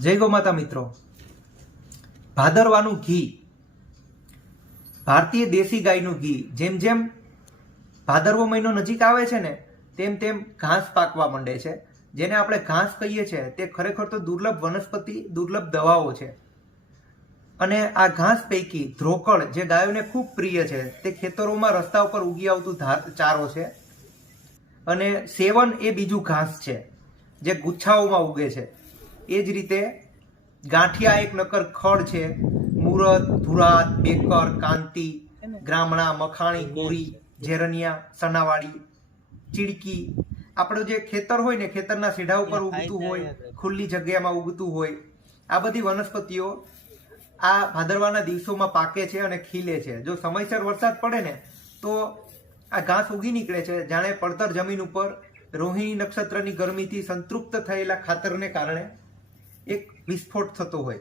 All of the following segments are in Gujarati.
જય ગૌમાતા મિત્રો. ભાદરવાનું ઘી. ભારતીય દેશી ગાયનું ઘી. જેમ જેમ ભાદરવો મહિનો નજીક આવે છે ને, તેમ તેમ ઘાસ પાકવા માંડે છે. જેને આપણે ઘાસ કહીએ છીએ તે ખરેખર તો દુર્લભ વનસ્પતિ, દુર્લભ દવાઓ છે. અને આ ઘાસ પૈકી ધ્રોકળ, જે ગાયોને ખૂબ પ્રિય છે, તે ખેતરોમાં રસ્તા ઉપર ઉગી આવતું ચારો છે. અને સેવન એ બીજું ઘાસ છે, જે ગુચ્છાઓમાં ઉગે છે. એ જ રીતે ગાંઠિયા એક નકર ખડ છે. મુરત ધુરાત બેકર કાંતિ ગ્રામણા મખાણી ગોરી ઝેરનિયા સનાવાડી ચીડકી. આપણું જે ખેતર હોય ને ખેતરના સીઢા ઉપર ઉગતું હોય ખુલ્લી જગ્યામાં ઉગતું હોય આ બધી વનસ્પતિઓ આ ભાદરવાના દિવસોમાં પાકે છે અને ખીલે છે. જો સમયસર વરસાદ પડે ને તો આ ઘાસ ઉગી નીકળે છે. જાણે પડતર જમીન ઉપર રોહિણી નક્ષત્રની ગરમીથી સંતૃપ્ત થયેલા ખાતરને કારણે એક વિસ્ફોટ થતો હોય.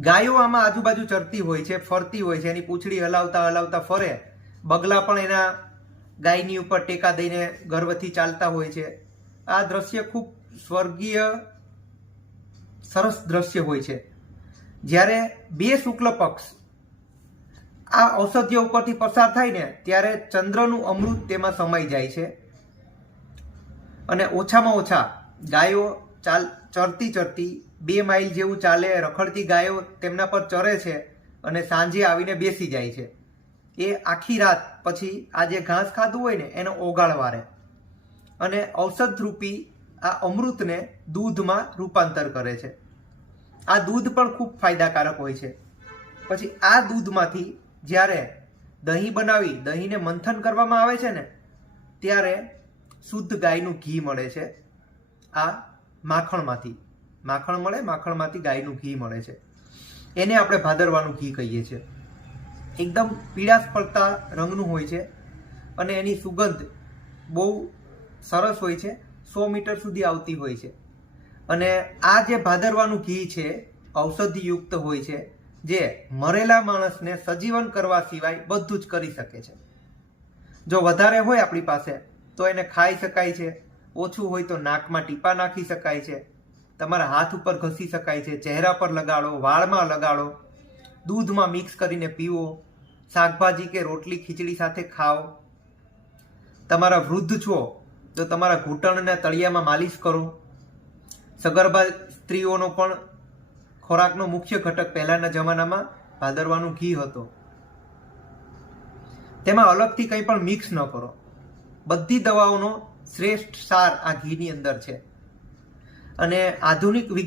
ગાયો આમાં આજુબાજુ ચરતી હોય છે, ફરતી હોય છે, એની પૂંછડી હલાવતા હલાવતા ફરે. બગલા પણ એના ગાયની ઉપર ટેકા દઈને ગર્વથી ચાલતા હોય છે. આ દ્રશ્ય ખૂબ સ્વર્ગીય, સરસ દ્રશ્ય હોય છે. જ્યારે બે શુક્લ પક્ષ આ ઔષધિઓ ઉપરથી પસાર થાય ને, ત્યારે ચંદ્રનું અમૃત તેમાં સમાઈ જાય છે. અને ઓછામાં ઓછા ગાયો ચાલ, ચરતી ચરતી, બે માઇલ જેવું ચાલે, રખડતી ગાયો તેમના પર ચરે છે અને સાંજે આવીને બેસી જાય છે. એ આખી રાત પછી આ જે ઘાસ ખાધું હોય ને, એને ઓગાળવારે અને ઔષધરૂપી આ અમૃતને દૂધમાં રૂપાંતર કરે છે. આ દૂધ પણ ખૂબ ફાયદાકારક હોય છે. પછી આ દૂધમાંથી જ્યારે દહીં બનાવી, દહીંને મંથન કરવામાં આવે છે ને, ત્યારે શુદ્ધ ગાયનું ઘી મળે છે. આ માખણમાંથી. માખણ મળે, માખણમાંથી ગાયનું ઘી મળે છે. એને આપણે ભાદરવાનું ઘી કહીએ છીએ. એકદમ પીળાશ પડતા રંગનું હોય છે અને એની સુગંધ બહુ સરસ હોય છે, સો મીટર સુધી આવતી હોય છે. અને આ જે ભાદરવાનું ઘી છે, ઔષધિયુક્ત હોય છે, જે મરેલા માણસને સજીવન કરવા સિવાય બધું જ કરી શકે છે. જો વધારે હોય આપણી પાસે, તો એને ખાઈ શકાય છે. ઓછું હોય તો નાકમાં ટીપા નાખી શકાય છે. તમારા હાથ ઉપર ઘસી શકાય છે. ચહેરા પર લગાડો, વાળમાં લગાડો, દૂધમાં મિક્સ કરીને પીવો, શાકભાજી કે રોટલી ખીચડી સાથે ખાઓ. તમારા વૃદ્ધ છો તો તમારા ઘૂંટણને તળિયામાં માલિશ કરો. સગર્ભા સ્ત્રીઓનો પણ ખોરાકનો મુખ્ય ઘટક પહેલાના જમાનામાં ભાદરવાનું ઘી હતો. તેમાં અલગથી કંઈ પણ મિક્સ ન કરો. બધી દવાઓનો શ્રેષ્ઠ સાર આ ઘીની અંદર છે. અને આધુનિક વિજ્ઞાન